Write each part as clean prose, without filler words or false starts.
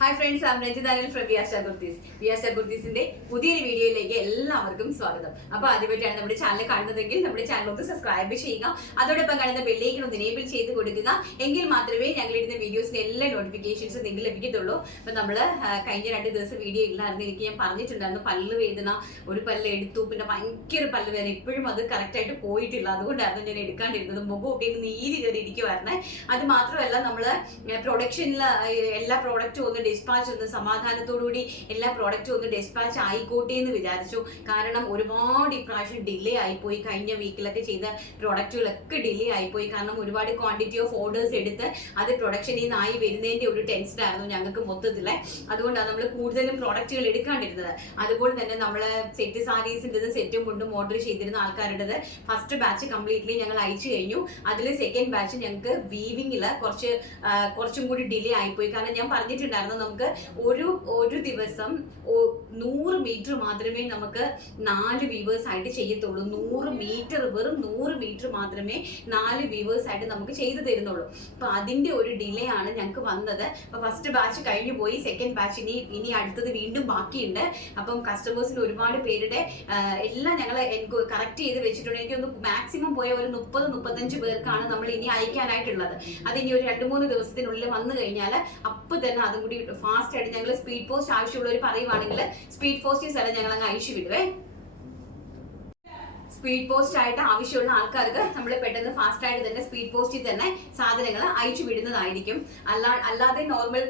Hi friends, I'm Ranjit Anil from Vyasa Kurtis. Vyasa Kurtisന്റെ പുതിയൊരു വീഡിയോയിലേക്ക് എല്ലാവർക്കും സ്വാഗതം. അപ്പോൾ ആദ്യമായിട്ടാണ് നമ്മുടെ ചാനൽ കാണുന്നതെങ്കിൽ നമ്മുടെ ചാനൽ ഒന്ന് സബ്സ്ക്രൈബ് ചെയ്യുക. അതോടൊപ്പം കാണുന്ന ബെൽ ഐക്കൺ ഒന്ന് എനേബിൾ ചെയ്ത് കൊടുക്കുക. എങ്കിൽ മാത്രമേ ഞങ്ങൾ ഇടുന്ന വീഡിയോസിന്റെ എല്ലാ നോട്ടിഫിക്കേഷൻസും നിങ്ങൾക്ക് ലഭിക്കത്തുള്ളൂ. അപ്പോൾ നമ്മൾ കഴിഞ്ഞ 2 ദിവസം വീഡിയോ ഇല്ലായിരുന്നു. എനിക്ക് ഞാൻ പറഞ്ഞിട്ടുണ്ടായിരുന്നു പല്ല് വേദന, ഒരു പല്ല് എടുത്തു, പിന്നെ ഭയങ്കര പല്ല് വേദന. ഇപ്പോഴും അത് കറക്റ്റ് ആയിട്ട് പോയിട്ടില്ല. അതുകൊണ്ടായിരുന്നു ഞാൻ എടുക്കാണ്ടിരുന്നത്. മുഖമൊക്കെ നീര് കയറി ഇരിക്കുമായിരുന്നേ. അത് മാത്രമല്ല നമ്മൾ പ്രൊഡക്ഷനിൽ എല്ലാ പ്രോഡക്റ്റും ഒന്ന് ഡിസ്പാച്ച് ഒന്ന് സമാധാനത്തോടുകൂടി എല്ലാ പ്രോഡക്റ്റും ഒന്ന് ഡിസ്പാച്ച് ആയിക്കോട്ടെ എന്ന് വിചാരിച്ചു. കാരണം ഒരുപാട് ഇപ്രാവശ്യം ഡിലേ ആയിപ്പോയി. കഴിഞ്ഞ വീക്കിലൊക്കെ ചെയ്ത പ്രോഡക്റ്റുകളൊക്കെ ഡിലേ ആയിപ്പോയി. കാരണം ഒരുപാട് ക്വാണ്ടിറ്റി ഓഫ് ഓർഡേഴ്സ് എടുത്ത് അത് പ്രൊഡക്ഷനിൽ നിന്നായി വരുന്നതിന്റെ ഒരു ടെൻഷനായിരുന്നു ഞങ്ങൾക്ക് മൊത്തത്തിലെ. അതുകൊണ്ടാണ് നമ്മൾ കൂടുതലും പ്രോഡക്റ്റുകൾ എടുക്കാണ്ടിരുന്നത്. അതുപോലെ തന്നെ നമ്മൾ സെറ്റ് സാരീസിൻ്റെത് സെറ്റും കൊണ്ടും ഓർഡർ ചെയ്തിരുന്ന ആൾക്കാരുടേത് ഫസ്റ്റ് ബാച്ച് കംപ്ലീറ്റ്ലി ഞങ്ങൾ അയച്ചു കഴിഞ്ഞു. അതിൽ സെക്കൻഡ് ബാച്ച് ഞങ്ങൾക്ക് വീവിങ്ങിൽ കുറച്ചും കൂടി ഡിലേ ആയിപ്പോയി. കാരണം ഞാൻ പറഞ്ഞിട്ടുണ്ടായിരുന്നു നമുക്ക് ഒരു ദിവസം 100 മീറ്റർ മാത്രമേ നമുക്ക് 4 വീവേഴ്സ് ആയിട്ട് ചെയ്യത്തുള്ളൂ. 100 മീറ്റർ, വെറും 100 മീറ്റർ മാത്രമേ 4 വീവേഴ്സ് ആയിട്ട് നമുക്ക് ചെയ്തു തരുന്നുള്ളൂ. അപ്പൊ അതിന്റെ ഒരു ഡിലേ ആണ് ഞങ്ങൾക്ക് വന്നത്. അപ്പൊ ഫസ്റ്റ് ബാച്ച് കഴിഞ്ഞു പോയി. സെക്കൻഡ് ബാച്ച് ഇനി അടുത്തത് വീണ്ടും ബാക്കിയുണ്ട്. അപ്പം കസ്റ്റമേഴ്സിന് ഒരുപാട് പേരുടെ എല്ലാം ഞങ്ങൾ കറക്റ്റ് ചെയ്ത് വെച്ചിട്ടുണ്ട്. എനിക്കൊന്ന് മാക്സിമം പോയ ഒരു 30-35 പേർക്കാണ് നമ്മൾ ഇനി അയക്കാനായിട്ടുള്ളത്. അത് ഇനി ഒരു 2-3 ദിവസത്തിനുള്ളിൽ വന്നു കഴിഞ്ഞാൽ അപ്പോൾ തന്നെ അതും കൂടി ഫാസ്റ്റ് ആയിട്ട് ഞങ്ങൾ സ്പീഡ് പോസ്റ്റ് ആവശ്യമുള്ളവർ പറയുവാണെങ്കിൽ സ്പീഡ് പോസ്റ്റ് സ്ഥലം ഞങ്ങൾ അങ്ങ് അയച്ചു വിടുവേ. സ്പീഡ് പോസ്റ്റ് ആയിട്ട് ആവശ്യമുള്ള ആൾക്കാർക്ക് നമ്മൾ പെട്ടെന്ന് ഫാസ്റ്റ് ആയിട്ട് തന്നെ സ്പീഡ് പോസ്റ്റിൽ തന്നെ സാധനങ്ങൾ അയച്ചു വിടുന്നതായിരിക്കും. അല്ലാതെ നോർമൽ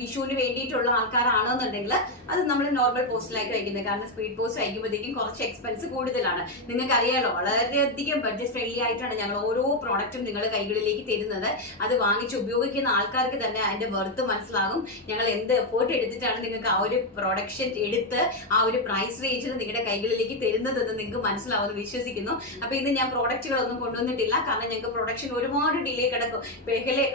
വിഷുവിന് വേണ്ടിയിട്ടുള്ള ആൾക്കാരാണെന്നുണ്ടെങ്കിൽ അത് നമ്മൾ നോർമൽ പോസ്റ്റിലായിട്ട് അയക്കുന്നത്. കാരണം സ്പീഡ് പോസ്റ്റ് അയക്കുമ്പോഴത്തേക്കും കുറച്ച് എക്സ്പെൻസ് കൂടുതലാണ്. നിങ്ങൾക്ക് അറിയാലോ, വളരെയധികം ബഡ്ജറ്റ് ഫ്രണ്ട്ലി ആയിട്ടാണ് ഞങ്ങൾ ഓരോ പ്രോഡക്റ്റും നിങ്ങളുടെ കൈകളിലേക്ക് തരുന്നത്. അത് വാങ്ങിച്ച് ഉപയോഗിക്കുന്ന ആൾക്കാർക്ക് തന്നെ അതിന്റെ വെർത്ത് മനസ്സിലാകും. ഞങ്ങൾ എന്ത് എഫേർട്ട് എടുത്തിട്ടാണ് നിങ്ങൾക്ക് ആ ഒരു പ്രൊഡക്ഷൻ എടുത്ത് ആ ഒരു പ്രൈസ് റേഞ്ചിൽ നിങ്ങളുടെ കൈകളിലേക്ക് തരുന്നതെന്ന് നിങ്ങൾക്ക് മനസ്സിലാവുന്നു വിശ്വസിക്കുന്നു. അപ്പൊ ഇന്ന് ഞാൻ പ്രോഡക്റ്റുകളൊന്നും കൊണ്ടുവന്നിട്ടില്ല. കാരണം ഞങ്ങൾക്ക് പ്രൊഡക്ഷൻ ഒരുപാട് ഡിലേ കിടക്കും.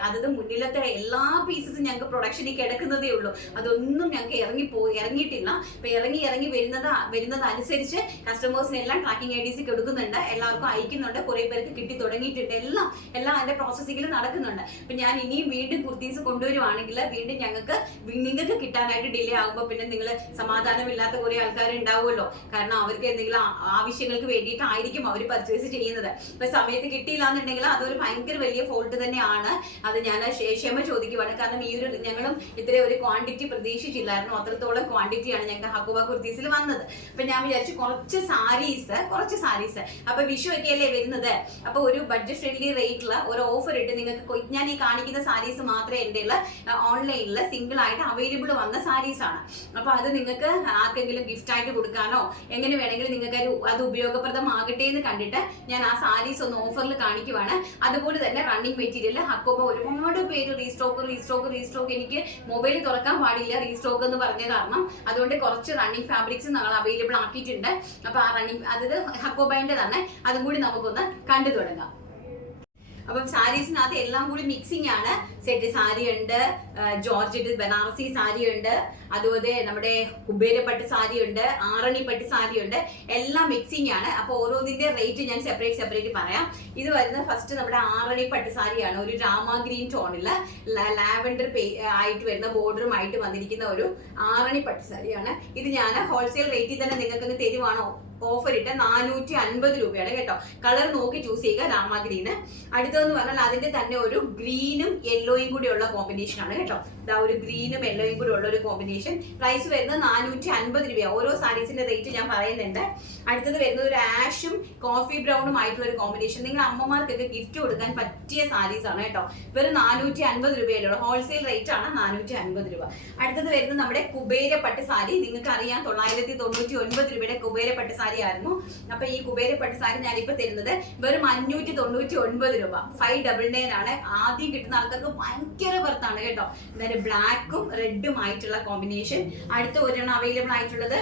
അതത് മുന്നിലത്തെ എല്ലാ പീസസും ഞങ്ങൾക്ക് പ്രൊഡക്ഷനിൽ കിടക്കുന്നതേ ഉള്ളൂ. അതൊന്നും ഞങ്ങൾക്ക് ഇറങ്ങിയിട്ടില്ല. അപ്പൊ ഇറങ്ങി വരുന്നത് അനുസരിച്ച് കസ്റ്റമേഴ്സിന് എല്ലാം ട്രാക്കിംഗ് IDs കൊടുക്കുന്നുണ്ട്. എല്ലാവർക്കും അയക്കുന്നുണ്ട്. കുറെ പേർക്ക് കിട്ടി തുടങ്ങിയിട്ടുണ്ട്. എല്ലാം അതിന്റെ പ്രോസസ്സിംഗിൽ നടക്കുന്നുണ്ട്. അപ്പൊ ഞാൻ ഇനിയും വീണ്ടും കുർത്തീസ് കൊണ്ടുവരുവാണെങ്കിൽ വീണ്ടും നിങ്ങൾക്ക് കിട്ടാനായിട്ട് ഡിലേ ആകുമ്പോൾ പിന്നെ നിങ്ങൾ സമാധാനമില്ലാത്ത കുറെ ആൾക്കാർ ഉണ്ടാവുമല്ലോ. കാരണം അവർക്ക് എന്തെങ്കിലും ആവശ്യങ്ങൾക്ക് വേണ്ടിയിട്ടായിരിക്കും അവർ പർച്ചേസ് ചെയ്യുന്നത്. ഇപ്പൊ സമയത്ത് കിട്ടിയില്ല എന്നുണ്ടെങ്കിൽ അതൊരു ഭയങ്കര വലിയ ഫോൾട്ട് തന്നെയാണ്. അത് ഞാൻ ക്ഷമ ചോദിക്കുവാണ്. കാരണം ഞങ്ങളും ഇത്രയും ഒരു ക്വാണ്ടിറ്റി പ്രതീക്ഷിച്ചില്ലായിരുന്നു. അത്രത്തോളം ക്വാണ്ടിറ്റിയാണ് ഞങ്ങൾക്ക് ഹക്കോബ കുർത്തീസിൽ വന്നത്. അപ്പൊ ഞാൻ വിചാരിച്ചു കുറച്ച് സാരീസ് അപ്പൊ വിഷു ഒക്കെ അല്ലേ വരുന്നത്. അപ്പൊ ഒരു ബഡ്ജറ്റ് ഫ്രണ്ട്ലി റേറ്റില് ഒരു ഓഫർ ഇട്ട് നിങ്ങൾക്ക് ഞാൻ ഈ കാണിക്കുന്ന സാരീസ് മാത്രമേ എൻ്റെ ഓൺലൈനിൽ സിംഗിൾ ആയിട്ട് അവൈലബിൾ വന്ന സാരീസ് ആണ്. അപ്പൊ അത് നിങ്ങൾക്ക് ആർക്കെങ്കിലും ഗിഫ്റ്റ് ആയിട്ട് കൊടുക്കാനോ എങ്ങനെ വേണമെങ്കിലും നിങ്ങൾക്ക് അത് ഉപയോഗപ്രദമാകട്ടെ എന്ന് കണ്ടിട്ട് ഞാൻ ആ സാരീസ് ഒന്ന് ഓഫറിൽ കാണിക്കുവാണ്. അതുപോലെ തന്നെ റണ്ണിങ് മെറ്റീരിയൽ ഹക്കോബ ഒരുപാട് പേര് റീസ്റ്റോക്ക് എനിക്ക് മൊബൈൽ തുറക്കാൻ പാടില്ല റീസ്റ്റോക്ക് എന്ന് പറഞ്ഞ കാരണം. അതുകൊണ്ട് കുറച്ച് റണ്ണിങ് ഫാബ്രിക്സ് ഞങ്ങൾ അവൈലബിൾ ആക്കിയിട്ടുണ്ട്. അപ്പൊ ആ റണ്ണിങ് അത് ഹക്കോബേൻ്റെതാണ്. അതും കൂടി നമുക്കൊന്ന് കണ്ടു തുടങ്ങാം. അപ്പം സാരീസിനകത്ത് എല്ലാം കൂടി മിക്സിംഗ് ആണ്. സെറ്റ് സാരി ഉണ്ട്, ജോർജറ്റ് ബനാറസി സാരി ഉണ്ട്, അതുപോലെ നമ്മുടെ കുബേരപ്പട്ട് സാരി ഉണ്ട്, ആറണി പട്ട് സാരി ഉണ്ട്. എല്ലാം മിക്സിംഗ് ആണ്. അപ്പൊ ഓരോന്നിന്റെ റേറ്റ് ഞാൻ സെപ്പറേറ്റ് പറയാം. ഇത് വരുന്ന ഫസ്റ്റ് നമ്മുടെ ആറണി പട്ട് സാരിയാണ്. ഒരു രാമ ഗ്രീൻ ടോണില് ലാവൻഡർ ആയിട്ട് വരുന്ന ബോർഡറും ആയിട്ട് വന്നിരിക്കുന്ന ഒരു ആറണി പട്ട് സാരിയാണ്. ഇത് ഞാൻ ഹോൾസെയിൽ റേറ്റിൽ തന്നെ നിങ്ങൾക്ക് തരുവാണോ ഓഫർ ഇട്ട് 450 രൂപയാണ് കേട്ടോ. കളർ നോക്കി ചൂസ് ചെയ്യുക, രാമ ഗ്രീന്. അടുത്തതെന്ന് പറഞ്ഞാൽ അതിന്റെ തന്നെ ഒരു ഗ്രീനും യെല്ലോയും കൂടി ഉള്ള കോമ്പിനേഷൻ ആണ് കേട്ടോ. ഇതാ ഒരു ഗ്രീനും യെല്ലോയും കൂടി ഉള്ള ഒരു കോമ്പിനേഷൻ. പ്രൈസ് വരുന്നത് 450 രൂപയാണ്. ഓരോ സാരീസിന്റെ റേറ്റ് ഞാൻ പറയുന്നുണ്ട്. അടുത്തത് വരുന്നത് ഒരു ആഷും കോഫി ബ്രൗണും ആയിട്ടുള്ള ഒരു കോമ്പിനേഷൻ. നിങ്ങൾ അമ്മമാർക്കൊക്കെ ഗിഫ്റ്റ് കൊടുക്കാൻ പറ്റിയ സാരീസ് ആണ് കേട്ടോ. വെറും 450 രൂപയല്ലോ. ഹോൾസെയിൽ റേറ്റ് ആണ് 450 രൂപ. അടുത്തത് വരുന്നത് നമ്മുടെ കുബേരപ്പട്ട് സാരി. നിങ്ങൾക്ക് അറിയാം 999 രൂപയുടെ കുബേരപ്പട്ട് സാരി ആയിരുന്നു. അപ്പൊ ഈ കുബേരപ്പട്ട് സാരി ഞാനിപ്പോ തരുന്നത് വെറും 599 രൂപ. 599 ആണ്. ആദ്യം കിട്ടുന്ന ആൾക്കാർക്ക് ഭയങ്കര വർത്താണ് കേട്ടോ. അതായത് ബ്ലാക്കും റെഡും ആയിട്ടുള്ള കോമ്പിനേഷൻ. അടുത്ത ഒരെണ്ണം അവൈലബിൾ ആയിട്ടുള്ളത്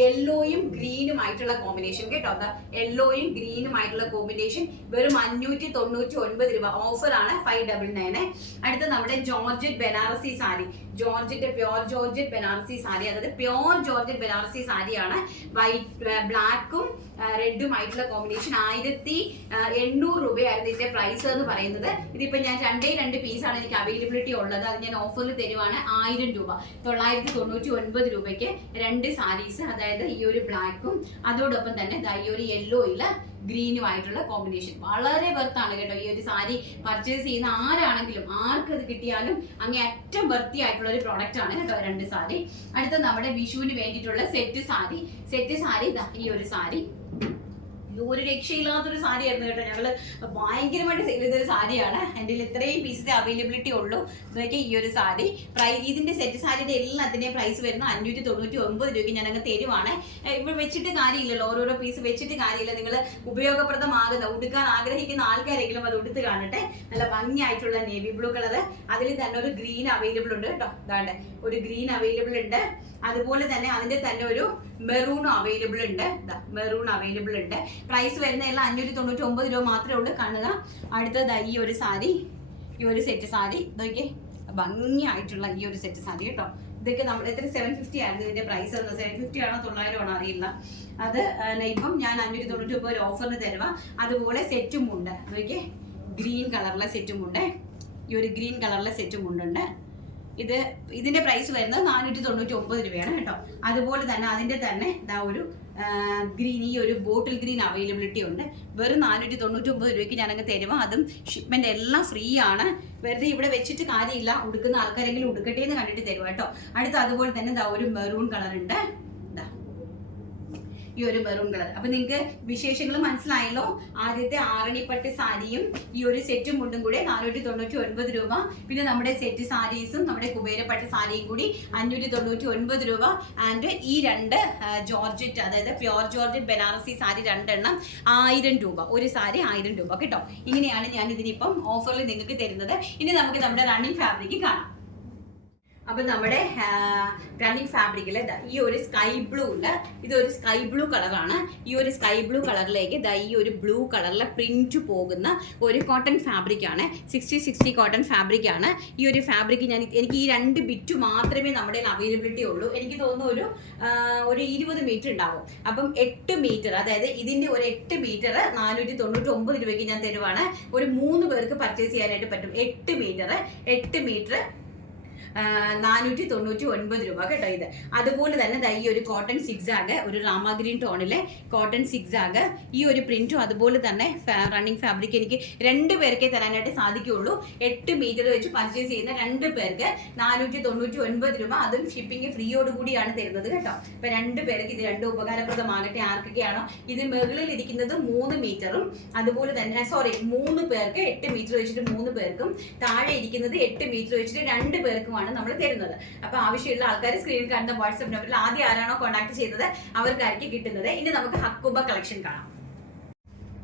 യെല്ലോയും ഗ്രീനും ആയിട്ടുള്ള കോമ്പിനേഷൻ കേട്ടോ. യെല്ലോയും ഗ്രീനും ആയിട്ടുള്ള കോമ്പിനേഷൻ വെറും 599 രൂപ. ഓഫർ ആണ് 599. അടുത്ത നമ്മുടെ georgette Banarasi sari. Georgette, pure georgette Banarasi sari, അതായത് പ്യോർ ജോർജറ്റ് ബനാറസി സാരിയാണ്. വൈറ്റ്, ബ്ലാക്കും റെഡും ആയിട്ടുള്ള കോമ്പിനേഷൻ. 1800 രൂപയായിരുന്നു ഇതിന്റെ പ്രൈസ് എന്ന് പറയുന്നത്. ഇതിപ്പോ ഞാൻ 2 പീസാണ് എനിക്ക് അവൈലബിലിറ്റി ഉള്ളത്. അത് ഞാൻ ഓഫറിൽ തരുവാണ് 1000 രൂപ, 999 രൂപയ്ക്ക് 2 സാരീസ്. അതായത് ഈ ഒരു ബ്ലാക്കും അതോടൊപ്പം തന്നെ ഈ ഒരു യെല്ലോയില് ഗ്രീനും ആയിട്ടുള്ള കോമ്പിനേഷൻ. വളരെ വെർത്താണ് കേട്ടോ. ഈ ഒരു സാരി പർച്ചേസ് ചെയ്യുന്ന ആരാണെങ്കിലും ആർക്കത് കിട്ടിയാലും അങ്ങേ അറ്റം വെർത്തി ആയിട്ടുള്ള ഒരു പ്രോഡക്റ്റ് ആണ് കേട്ടോ 2 സാരി. അടുത്ത നമ്മുടെ വിഷുവിന് വേണ്ടിയിട്ടുള്ള സെറ്റ് സാരി. ഈ ഒരു സാരി ഒരു രക്ഷയില്ലാത്തൊരു സാരി ആയിരുന്നു കേട്ടോ. ഞങ്ങള് ഭയങ്കരമായിട്ട് സെയിൽ ചെയ്തൊരു സാരിയാണ്. എൻ്റെ ഇത്രയും പീസസ് അവൈലബിലിറ്റി ഉള്ളൂ. ഇതൊക്കെ ഈ ഒരു സാരി ഇതിന്റെ സെറ്റ് സാരിയുടെ എല്ലാത്തിന്റെയും പ്രൈസ് വരുന്ന 599 രൂപയ്ക്ക് ഞാൻ അങ്ങ് തരുവാണ്. ഇപ്പോൾ വെച്ചിട്ട് കാര്യമില്ലല്ലോ, ഓരോരോ പീസ് വെച്ചിട്ട് കാര്യമില്ല. നിങ്ങൾ ഉപയോഗപ്രദമാകുന്ന ഉടുക്കാൻ ആഗ്രഹിക്കുന്ന ആൾക്കാരെങ്കിലും അത് ഉടുത്ത് കാണട്ടെ. നല്ല ഭംഗിയായിട്ടുള്ള നേവി ബ്ലൂ കളർ, അതിൽ തന്നെ ഒരു ഗ്രീൻ അവൈലബിൾ ഉണ്ട് കേട്ടോ. അതാണ്ട് ഒരു ഗ്രീൻ അവൈലബിൾ ഉണ്ട്. അതുപോലെ തന്നെ അതിന്റെ തന്നെ ഒരു മെറൂൺ അവൈലബിൾ ഉണ്ട്. മെറൂൺ അവൈലബിൾ ഉണ്ട്. പ്രൈസ് വരുന്ന എല്ലാം 599 രൂപ മാത്രമേ ഉള്ളൂ. കാണുക. അടുത്തത് ഈ ഒരു സാരി, ഈ ഒരു സെറ്റ് സാരി. ഇതൊക്കെ ഭംഗിയായിട്ടുള്ള ഈ ഒരു സെറ്റ് സാരി കേട്ടോ. ഇതൊക്കെ നമ്മൾ എത്ര 750 ആയിരുന്നു ഇതിന്റെ പ്രൈസ്. 750 ആണോ 900 ആണോ അറിയില്ല. അത് ഇപ്പം ഞാൻ 599 ഓഫറിന് തരുക. അതുപോലെ സെറ്റും ഉണ്ട്. ഇതൊക്കെ ഗ്രീൻ കളറിലെ സെറ്റും ഉണ്ട്. ഈ ഒരു ഗ്രീൻ കളറിലെ സെറ്റും ഉണ്ട്. ഇതിന്റെ പ്രൈസ് വരുന്നത് 499 രൂപയാണ് കേട്ടോ. അതുപോലെ തന്നെ അതിന്റെ തന്നെ ഒരു ഗ്രീൻ, ഈ ഒരു ബോട്ടിൽ ഗ്രീൻ അവൈലബിലിറ്റി ഉണ്ട്. വെറും 499 രൂപയ്ക്ക് ഞാനങ്ങ് തരുമ്പോൾ അതും ഷിപ്മെന്റ് എല്ലാം ഫ്രീ ആണ്. വെറുതെ ഇവിടെ വെച്ചിട്ട് കാര്യമില്ല, ഉടുക്കുന്ന ആൾക്കാരെങ്കിലും ഉടുക്കട്ടെ എന്ന് കണ്ടിട്ട് തരുക കേട്ടോ. അടുത്ത അതുപോലെ തന്നെ ഒരു മെറൂൺ കളർ ഉണ്ട്. ഈ ഒരു മെറൂൺ കളർ. അപ്പൊ നിങ്ങൾക്ക് വിശേഷങ്ങൾ മനസ്സിലായല്ലോ. ആദ്യത്തെ ആറണിപ്പട്ട് സാരിയും ഈ ഒരു സെറ്റും മുണ്ടും കൂടെ 499 രൂപ. പിന്നെ നമ്മുടെ സെറ്റ് സാരീസും നമ്മുടെ കുബേരപ്പട്ട് സാരിയും കൂടി 599 രൂപ. ആൻഡ് ഈ 2 ജോർജറ്റ്, അതായത് പ്യോർ ജോർജറ്റ് ബനാറസി സാരി 2 എണ്ണം 1000 രൂപ. ഒരു സാരി 1000 രൂപ കേട്ടോ. ഇങ്ങനെയാണ് ഞാൻ ഇതിനിപ്പം ഓഫറിൽ നിങ്ങൾക്ക് തരുന്നത്. ഇനി നമുക്ക് നമ്മുടെ റണ്ണിങ് ഫാബ്രിക് കാണാം. അപ്പൊ നമ്മുടെ റണ്ണിങ് ഫാബ്രിക്കില് ഈ ഒരു സ്കൈ ബ്ലൂ ഉണ്ട്. ഇതൊരു സ്കൈ ബ്ലൂ കളറാണ്. ഈ ഒരു സ്കൈ ബ്ലൂ കളറിലേക്ക് ഈ ഒരു ബ്ലൂ കളറിലെ പ്രിന്റ് പോകുന്ന ഒരു കോട്ടൺ ഫാബ്രിക് ആണ്. 60 കോട്ടൺ ഫാബ്രിക് ആണ്. ഈ ഒരു ഫാബ്രിക് എനിക്ക് ഈ 2 ബിറ്റ് മാത്രമേ നമ്മുടെ അവൈലബിലിറ്റി ഉള്ളൂ. എനിക്ക് തോന്നുന്നു ഒരു 20 മീറ്റർ ഉണ്ടാവും. അപ്പം 8 മീറ്റർ, അതായത് ഇതിന്റെ ഒരു 8 മീറ്റർ 499 രൂപയ്ക്ക് ഞാൻ തരുവാണ്. ഒരു 3 പേർക്ക് പർച്ചേസ് ചെയ്യാനായിട്ട് പറ്റും. 8 മീറ്റർ 499 രൂപ കേട്ടോ. ഇത് അതുപോലെ തന്നെ ഈ ഒരു കോട്ടൺ സിക്സാഗ്, ഒരു റാമ ഗ്രീൻ ടോണിലെ കോട്ടൺ സിക്സാഗ്, ഈ ഒരു പ്രിന്റും അതുപോലെ തന്നെ റണ്ണിങ് ഫാബ്രിക് എനിക്ക് 2 പേർക്കേ തരാനായിട്ട് സാധിക്കുകയുള്ളൂ. 8 മീറ്റർ വെച്ച് പർച്ചേസ് ചെയ്യുന്ന 2 പേർക്ക് 499 രൂപ. അതും ഷിപ്പിംഗ് ഫ്രീയോടുകൂടിയാണ് തരുന്നത് കേട്ടോ. ഇപ്പൊ 2 പേർക്ക് ഇത് 2 ഉപകാരപ്രദമാകട്ടെ. ആർക്കൊക്കെയാണോ ഇത് മുകളിൽ ഇരിക്കുന്നത് 3 മീറ്ററും, അതുപോലെ തന്നെ 3 പേർക്ക് 8 മീറ്റർ വെച്ചിട്ട് 3 പേർക്കും, താഴെ ഇരിക്കുന്നത് 8 മീറ്റർ വെച്ചിട്ട് 2 പേർക്കുമാണ് നമ്മൾ തരുന്നത്. അപ്പൊ ആവശ്യമുള്ള ആൾക്കാർ സ്ക്രീനിൽ കാണുന്ന വാട്സ്ആപ്പ് നമ്പറിൽ ആദ്യം ആരാണോ കോൺടാക്ട് ചെയ്തത് അവർക്കായിരിക്കും കിട്ടുന്നത്. ഇനി നമുക്ക് ഹക്കുബ കളക്ഷൻ കാണാം.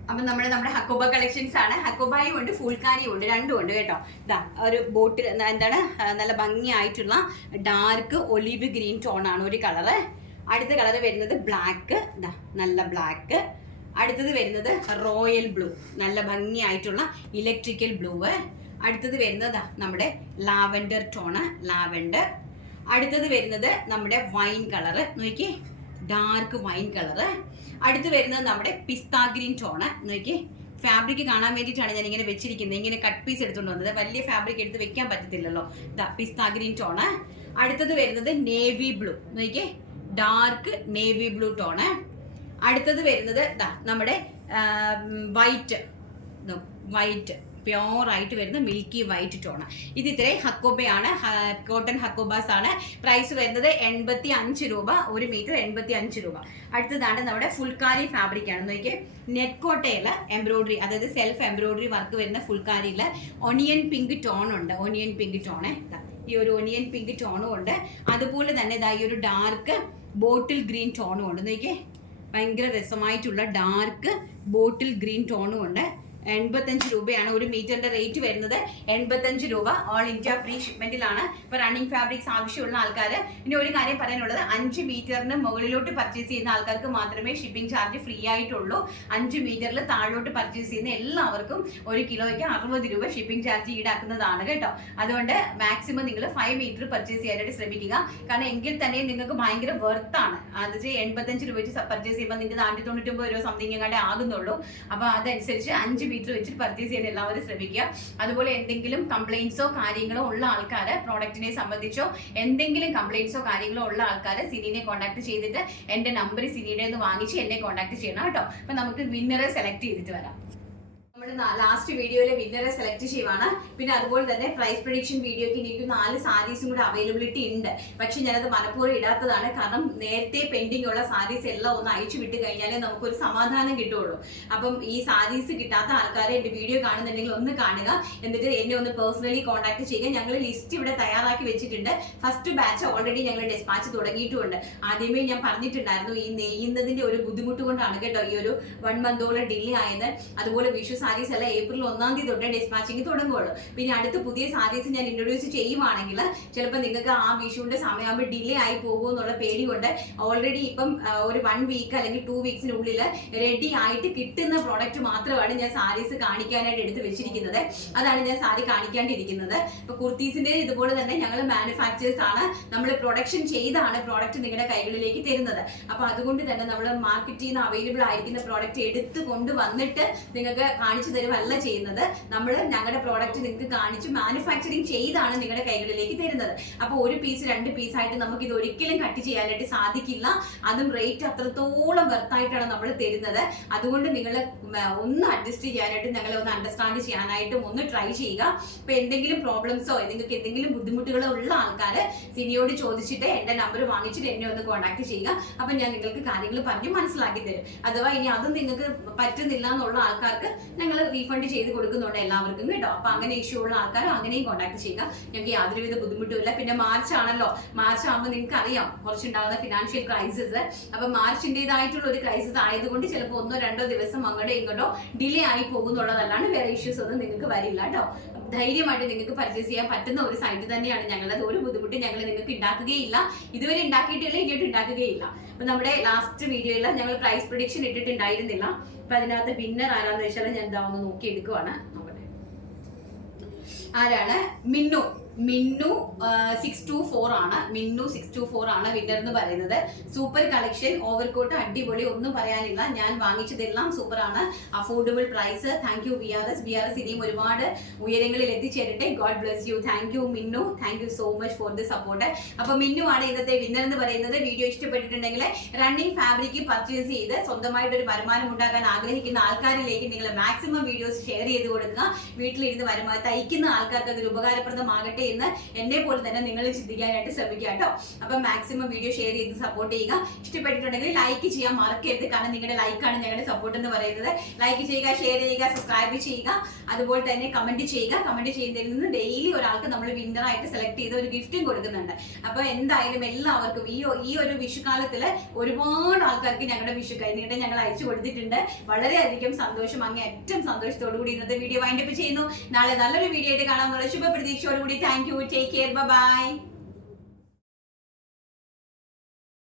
അപ്പൊ നമ്മുടെ ഹക്കുബ കളക്ഷൻസ് ആണ്. ഹക്കുബായും ഉണ്ട്, ഫുൾക്കാരിയും ഉണ്ട്, രണ്ടും ഉണ്ട് കേട്ടോ. ഒരു ബോട്ടിൽ നല്ല ഭംഗിയായിട്ടുള്ള ഡാർക്ക് ഒലിവ് ഗ്രീൻ ടോൺ ആണ് ഒരു കളറ്. അടുത്ത കളർ വരുന്നത് ബ്ലാക്ക്, നല്ല ബ്ലാക്ക്. അടുത്തത് വരുന്നത് റോയൽ ബ്ലൂ, നല്ല ഭംഗിയായിട്ടുള്ള ഇലക്ട്രിക്കൽ ബ്ലൂ. അടുത്തത് വരുന്നത് നമ്മുടെ ലാവൻഡർ ടോണ്, ലാവൻഡർ. അടുത്തത് വരുന്നത് നമ്മുടെ വൈൻ കളറ്, നോക്കി ഡാർക്ക് വൈൻ കളറ്. അടുത്ത് വരുന്നത് നമ്മുടെ പിസ്ത ഗ്രീൻ ടോണ്. നോക്കി ഫാബ്രിക് കാണാൻ വേണ്ടിയിട്ടാണ് ഞാൻ ഇങ്ങനെ വെച്ചിരിക്കുന്നത്. ഇങ്ങനെ കട്ട് പീസ് എടുത്തുകൊണ്ട് വന്നത്, വലിയ ഫാബ്രിക് എടുത്ത് വെക്കാൻ പറ്റത്തില്ലല്ലോ. പിസ്ത ഗ്രീൻ ടോണ്. അടുത്തത് വരുന്നത് നേവി ബ്ലൂ, നോക്കി ഡാർക്ക് നേവി ബ്ലൂ ടോണ്. അടുത്തത് വരുന്നത് നമ്മുടെ വൈറ്റ് പ്യോർ ആയിട്ട് വരുന്ന മിൽക്കി വൈറ്റ് ടോണ്. ഇത് ഇത്രയും ഹക്കോബയാണ്, കോട്ടൺ ഹക്കോബാസ് ആണ്. പ്രൈസ് വരുന്നത് 85 രൂപ, 1 മീറ്റർ 85 രൂപ. അടുത്തതാണ് നമ്മുടെ ഫുൾക്കാരി ഫാബ്രിക് ആണ്. നോക്കിയേ നെറ്റ് കോട്ടയില് എംബ്രോയിഡറി, അതായത് സെൽഫ് എംബ്രോയിഡറി വർക്ക് വരുന്ന ഫുൾക്കാരിയിൽ ഒണിയൻ പിങ്ക് ടോൺ ഉണ്ട്. ഒണിയൻ പിങ്ക് ടോണ്, ഈ ഒരു ഒണിയൻ പിങ്ക് ടോണും ഉണ്ട്. അതുപോലെ തന്നെ ഈ ഒരു ഡാർക്ക് ബോട്ടിൽ ഗ്രീൻ ടോണും ഉണ്ട്. നോക്കിയേ ഭയങ്കര രസമായിട്ടുള്ള ഡാർക്ക് ബോട്ടിൽ ഗ്രീൻ ടോണും ഉണ്ട്. 85 രൂപയാണ് ഒരു മീറ്ററിന്റെ റേറ്റ് വരുന്നത്. 85 രൂപ ഓൾ ഇന്ത്യ ഫ്രീ ഷിപ്മെന്റിലാണ്. ഇപ്പൊ റണ്ണിങ് ഫാബ്രിക്സ് ആവശ്യമുള്ള ആൾക്കാർ, ഇനി ഒരു കാര്യം പറയാനുള്ളത്, 5 മീറ്ററിന് മുകളിലോട്ട് പർച്ചേസ് ചെയ്യുന്ന ആൾക്കാർക്ക് മാത്രമേ ഷിപ്പിംഗ് ചാർജ് ഫ്രീ ആയിട്ടുള്ളൂ. 5 മീറ്ററിൽ താഴോട്ട് പർച്ചേസ് ചെയ്യുന്ന എല്ലാവർക്കും 1 കിലോയ്ക്ക് 60 രൂപ ഷിപ്പിംഗ് ചാർജ് ഈടാക്കുന്നതാണ് കേട്ടോ. അതുകൊണ്ട് മാക്സിമം നിങ്ങൾ 5 മീറ്റർ പർച്ചേസ് ചെയ്യാനായിട്ട് ശ്രമിക്കുക. കാരണം എങ്കിൽ തന്നെ നിങ്ങൾക്ക് ഭയങ്കര വെർത്താണ്. അത് 85 രൂപ വെച്ച് പർച്ചേസ് ചെയ്യുമ്പോൾ നിങ്ങൾക്ക് 499 രൂപ സംതിങ് എങ്ങാണ്ടേ ആകുന്നുള്ളൂ. അപ്പൊ അതനുസരിച്ച് 5 മീറ്റർ വെച്ചിട്ട് പർച്ചേസ് ചെയ്യാൻ എല്ലാവരും ശ്രമിക്കുക. അതുപോലെ എന്തെങ്കിലും കംപ്ലൈൻസോ കാര്യങ്ങളോ ഉള്ള ആൾക്കാർ, പ്രോഡക്റ്റിനെ സംബന്ധിച്ചോ എന്തെങ്കിലും കംപ്ലൈൻസോ കാര്യങ്ങളോ ഉള്ള ആൾക്കാർ സിനിനെ കോൺടാക്ട് ചെയ്തിട്ട് എന്റെ നമ്പർ സിനിയുടെ നിന്ന് വാങ്ങിച്ച് എന്നെ കോൺടാക്ട് ചെയ്യണം കേട്ടോ. അപ്പൊ നമുക്ക് വിന്നറെ സെലക്ട് ചെയ്തിട്ട് വരാം. നമ്മുടെ ലാസ്റ്റ് വീഡിയോയിലെ വിന്നറെ സെലക്ട് ചെയ്യുവാണ്. പിന്നെ അതുപോലെ തന്നെ പ്രൈസ് പ്രഡിക്ഷൻ വീഡിയോക്ക് എനിക്ക് 4 സാരീസും കൂടെ അവൈലബിലിറ്റി ഉണ്ട്. പക്ഷെ ഞാനത് മനഃപൂർവ്വം ഇടാത്തതാണ്. കാരണം നേരത്തെ പെൻഡിങ് ഉള്ള സാരീസ് എല്ലാം ഒന്ന് അയച്ചു വിട്ട് കഴിഞ്ഞാലേ നമുക്കൊരു സമാധാനം കിട്ടുള്ളൂ. അപ്പം ഈ സാരീസ് കിട്ടാത്ത ആൾക്കാരെ എന്റെ വീഡിയോ കാണുന്നുണ്ടെങ്കിൽ ഒന്ന് കാണുക, എന്നിട്ട് എന്നെ ഒന്ന് പേഴ്സണലി കോൺടാക്ട് ചെയ്യുക. ഞങ്ങൾ ലിസ്റ്റ് ഇവിടെ തയ്യാറാക്കി വെച്ചിട്ടുണ്ട്. ഫസ്റ്റ് ബാച്ച് ഓൾറെഡി ഞങ്ങൾ ഡിസ്പാച്ച് തുടങ്ങിയിട്ടുമുണ്ട്. ആദ്യമേ ഞാൻ പറഞ്ഞിട്ടുണ്ടായിരുന്നു, ഈ നെയ്യുന്നതിന്റെ ഒരു ബുദ്ധിമുട്ട് കൊണ്ടാണ് കേട്ടോ ഈ ഒരു 1 മന്തോളം ഡിലേ ആയത്. അതുപോലെ വിഷു സാരീസ് എല്ലാം ഏപ്രിൽ 1-ാം തീയതി തൊട്ടേ ഡിസ്പാച്ചിങ് തുടങ്ങുള്ളൂ. പിന്നെ അടുത്ത് പുതിയ സാരീസ് ഞാൻ ഇൻട്രൊഡ്യൂസ് ചെയ്യുവാണെങ്കിൽ ചിലപ്പോൾ നിങ്ങൾക്ക് ആ വിഷുവിന്റെ സമയമാകുമ്പോൾ ഡിലേ ആയി പോകുമെന്നുള്ള പേടി കൊണ്ട് ഓൾറെഡി ഇപ്പം ഒരു 1 വീക്ക് അല്ലെങ്കിൽ 2 വീക്സിനുള്ളിൽ റെഡി ആയിട്ട് കിട്ടുന്ന പ്രോഡക്റ്റ് മാത്രമാണ് ഞാൻ സാരീസ് കാണിക്കാനായിട്ട് എടുത്ത് വെച്ചിരിക്കുന്നത്. അതാണ് ഞാൻ സാരി കാണിക്കാണ്ടിരിക്കുന്നത്. ഇപ്പൊ കുർത്തീസിന്റെ ഇതുപോലെ തന്നെ ഞങ്ങൾ മാനുഫാക്ചേഴ്സ് ആണ്, നമ്മൾ പ്രൊഡക്ഷൻ ചെയ്താണ് പ്രോഡക്റ്റ് നിങ്ങളുടെ കൈകളിലേക്ക് തരുന്നത്. അപ്പൊ അതുകൊണ്ട് തന്നെ നമ്മൾ മാർക്കറ്റിൽ നിന്ന് അവൈലബിൾ ആയിരിക്കുന്ന പ്രോഡക്റ്റ് എടുത്ത് കൊണ്ടുവന്നിട്ട് നിങ്ങൾക്ക് കാണിച്ചു തരുവല്ല ചെയ്യുന്നത്. നമ്മൾ ഞങ്ങളുടെ പ്രോഡക്റ്റ് നിങ്ങൾക്ക് കാണിച്ച് മാനുഫാക്ചറിങ് ചെയ്താണ് നിങ്ങളുടെ കൈകളിലേക്ക് തരുന്നത്. അപ്പോൾ 1 പീസ് 2 പീസായിട്ട് നമുക്ക് ഇത് ഒരിക്കലും കട്ട് ചെയ്യാനായിട്ട് സാധിക്കില്ല. അതും റേറ്റ് അത്രത്തോളം വെർത്തായിട്ടാണ് നമ്മൾ തരുന്നത്. അതുകൊണ്ട് നിങ്ങൾ ഒന്ന് അഡ്ജസ്റ്റ് ചെയ്യാനായിട്ട്, ഞങ്ങളെ ഒന്ന് അണ്ടർസ്റ്റാൻഡ് ചെയ്യാനായിട്ടും ഒന്ന് ട്രൈ ചെയ്യുക. ഇപ്പൊ എന്തെങ്കിലും പ്രോബ്ലംസോ നിങ്ങൾക്ക് എന്തെങ്കിലും ബുദ്ധിമുട്ടുകളോ ഉള്ള ആൾക്കാർ സിനിയോട് ചോദിച്ചിട്ട് എന്റെ നമ്പർ വാങ്ങിച്ചിട്ട് എന്നെ ഒന്ന് കോൺടാക്ട് ചെയ്യുക. അപ്പൊ ഞാൻ നിങ്ങൾക്ക് കാര്യങ്ങൾ പറഞ്ഞ് മനസ്സിലാക്കി തരും. അഥവാ ഇനി അതും നിങ്ങൾക്ക് പറ്റുന്നില്ല എന്നുള്ള ആൾക്കാർക്ക് ഞങ്ങൾ റീഫണ്ട് ചെയ്ത് കൊടുക്കുന്നുണ്ട് എല്ലാവർക്കും കേട്ടോ. അപ്പൊ അങ്ങനെ ഇഷ്യൂ ഉള്ള ആൾക്കാർ അങ്ങനെയും കോൺടാക്ട് ചെയ്യുക. ഞങ്ങൾക്ക് യാതൊരുവിധ ബുദ്ധിമുട്ടുമില്ല. പിന്നെ മാർച്ച് ആണല്ലോ, മാർച്ച് ആകുമ്പോൾ നിങ്ങൾക്ക് അറിയാം കുറച്ചുണ്ടാകുന്ന ഫിനാൻഷ്യൽ ക്രൈസിസ്. അപ്പൊ മാർച്ചിൻ്റെതായിട്ടുള്ള ഒരു ക്രൈസിസ് ആയതുകൊണ്ട് ചിലപ്പോൾ 1-2 ദിവസം അങ്ങോട്ടോ ഇങ്ങോട്ടോ ഡിലേ ആയി പോകുന്നുള്ളതല്ലാണ്ട് വേറെ ഇഷ്യൂസ് ഒന്നും നിങ്ങൾക്ക് വരില്ല കേട്ടോ. ധൈര്യമായിട്ട് നിങ്ങൾക്ക് പർച്ചേസ് ചെയ്യാൻ പറ്റുന്ന ഒരു സൈറ്റ് തന്നെയാണ് ഞങ്ങളത്. ഒരു ബുദ്ധിമുട്ട് ഞങ്ങൾ നിങ്ങൾക്ക് ഉണ്ടാക്കുകയില്ല, ഇതുവരെ ഉണ്ടാക്കിയിട്ടില്ല, ഇങ്ങോട്ട് ഉണ്ടാക്കുകയില്ല. അപ്പൊ നമ്മുടെ ലാസ്റ്റ് വീഡിയോയിൽ ഞങ്ങൾ പ്രൈസ് പ്രഡിക്ഷൻ ഇട്ടിട്ടുണ്ടായിരുന്നില്ല. അപ്പൊ അതിനകത്ത് വിന്നർ ആരാന്ന് വെച്ചാൽ ഞാൻ ഇതാ ഒന്ന് നോക്കി എടുക്കുവാണ്. ആരാണ്? മിന്നു 624 ആണ്. മിന്നു 624 ആണ് വിന്നർ എന്ന് പറയുന്നത്. സൂപ്പർ കളക്ഷൻ, ഓവർകോട്ട് അടിപൊളി, ഒന്നും പറയാനില്ല. ഞാൻ വാങ്ങിച്ചതെല്ലാം സൂപ്പർ ആണ്, affordable price. Thank you BRS ഇനിയും ഒരുപാട് ഉയരങ്ങളിൽ എത്തിച്ചേരട്ടെ. God bless you. Thank you Minnu, thank you so much for the support. അപ്പൊ മിന്നു ആണ് ഇന്നത്തെ വിന്നർ എന്ന് പറയുന്നത്. വീഡിയോ ഇഷ്ടപ്പെട്ടിട്ടുണ്ടെങ്കിൽ റണ്ണിങ് ഫാബ്രിക് പർച്ചേസ് ചെയ്ത് സ്വന്തമായിട്ട് ഒരു വരുമാനം ഉണ്ടാക്കാൻ ആഗ്രഹിക്കുന്ന ആൾക്കാരിലേക്ക് നിങ്ങൾ മാക്സിമം വീഡിയോസ് ഷെയർ ചെയ്ത് കൊടുക്കുക. വീട്ടിലിരുന്ന് വരുമാനം തയ്ക്കുന്ന ആൾക്കാർക്ക് അതൊരു ഉപകാരപ്രദമാകട്ടെ എന്ന് എന്നെ പോലെ തന്നെ നിങ്ങൾ ചിന്തിക്കാനായിട്ട് ശ്രമിക്കുക കേട്ടോ. അപ്പൊ മാക്സിമം വീഡിയോ ഷെയർ ചെയ്ത് സപ്പോർട്ട് ചെയ്യുക. ഇഷ്ടപ്പെട്ടിട്ടുണ്ടെങ്കിൽ ലൈക്ക് ചെയ്യാൻ മറക്കരുത്. കാരണം നിങ്ങളുടെ ലൈക്കാണ് ഞങ്ങളുടെ സപ്പോർട്ട് എന്ന് പറയുന്നത്. ലൈക്ക് ചെയ്യുക, ഷെയർ ചെയ്യുക, സബ്സ്ക്രൈബ് ചെയ്യുക. അതുപോലെ തന്നെ കമന്റ് ചെയ്യുക. കമന്റ് ചെയ്യുന്നതിൽ നിന്ന് ഡെയിലി ഒരാൾക്ക് നമ്മൾ വിന്നറായിട്ട് സെലക്ട് ചെയ്ത് ഒരു ഗിഫ്റ്റും കൊടുക്കുന്നുണ്ട്. അപ്പൊ എന്തായാലും എല്ലാവർക്കും ഈ ഒരു വിഷുകാലത്തില് ഒരുപാട് ആൾക്കാർക്ക് ഞങ്ങളുടെ വിഷു കഴിഞ്ഞിട്ട് ഞങ്ങൾ അയച്ചു കൊടുത്തിട്ടുണ്ട്. വളരെയധികം സന്തോഷം, അങ്ങേയറ്റം സന്തോഷത്തോടു കൂടി ഇന്നത്തെ വീഡിയോ വൈൻഡപ്പ് ചെയ്യുന്നു. നാളെ നല്ലൊരു വീഡിയോ ആയിട്ട് കാണാൻ ശുഭ പ്രതീക്ഷയോടുകൂടി. Thank you. Take care. Bye bye.